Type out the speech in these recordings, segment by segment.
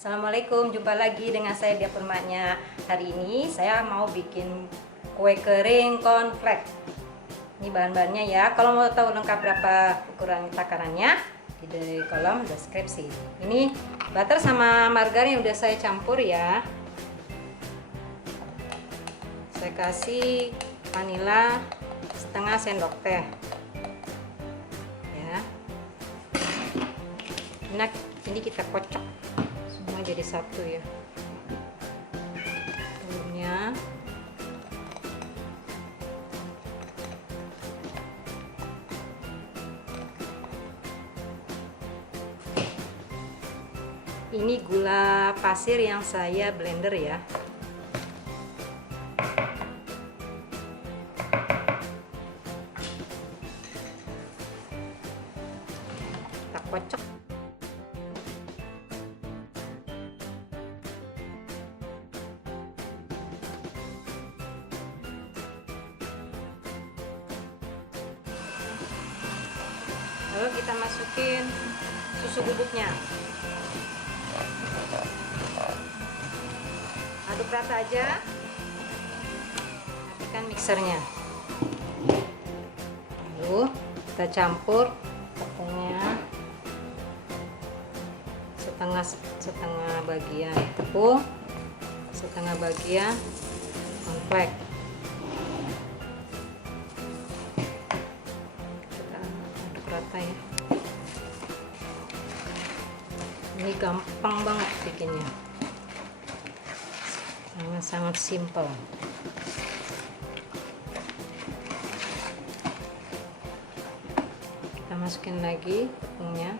Assalamualaikum, jumpa lagi dengan saya Dia Permaknya. Hari ini saya mau bikin kue kering cornflake. Ini bahan-bahannya ya. Kalau mau tahu lengkap berapa ukuran takarannya, di kolom deskripsi. Ini butter sama margarin udah saya campur ya. Saya kasih vanila setengah sendok teh. Ya. Ini kita kocok semua jadi satu ya. Telurnya ini gula pasir yang saya blender ya. Kita kocok. Lalu kita masukin susu bubuknya. Aduk rata aja. Matikan mixernya. Lalu kita campur tepungnya setengah bagian tepung, setengah bagian cornflake. Kita aduk rata ya. Ini gampang banget bikinnya, sangat simple. Kita masukin lagi tepungnya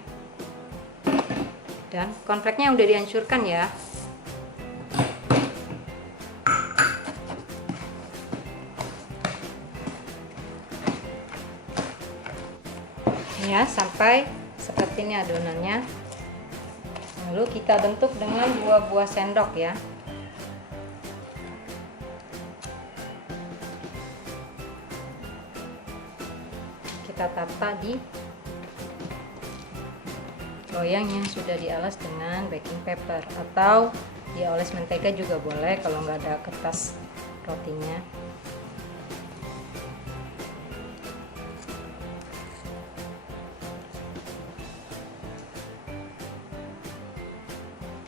dan cornflake-nya udah dihancurkan ya. Ya, sampai seperti ini adonannya. Lalu kita bentuk dengan 2 buah sendok ya. Kita tata di loyang yang sudah dialas dengan baking paper, atau dioles mentega juga boleh kalau nggak ada kertas rotinya.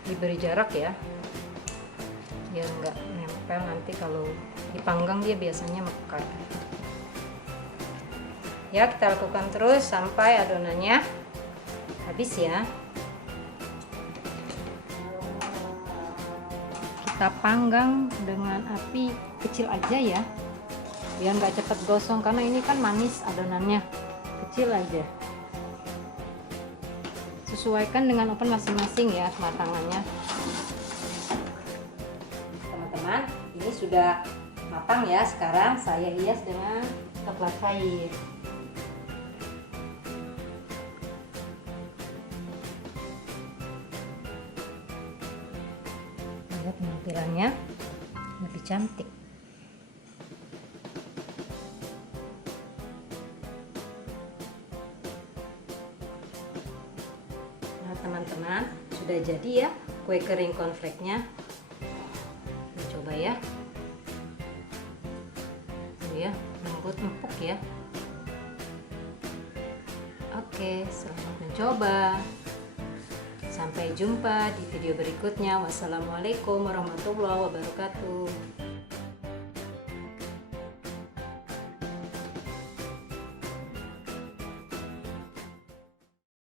Diberi jarak ya, biar nggak nempel, nanti kalau dipanggang dia biasanya mekar ya. Kita lakukan terus sampai adonannya habis ya. Kita panggang dengan api kecil aja ya, biar nggak cepat gosong, karena ini kan manis adonannya. Kecil aja, sesuaikan dengan oven masing-masing ya kematangannya. Teman-teman, ini sudah matang ya. Sekarang saya hias dengan coklat cair. Lihat penampilannya lebih cantik. Teman-teman, sudah jadi ya kue kering cornflake-nya. Coba ya. Ya, lembut empuk ya. Oke, selamat mencoba. Sampai jumpa di video berikutnya. Wassalamualaikum warahmatullahi wabarakatuh.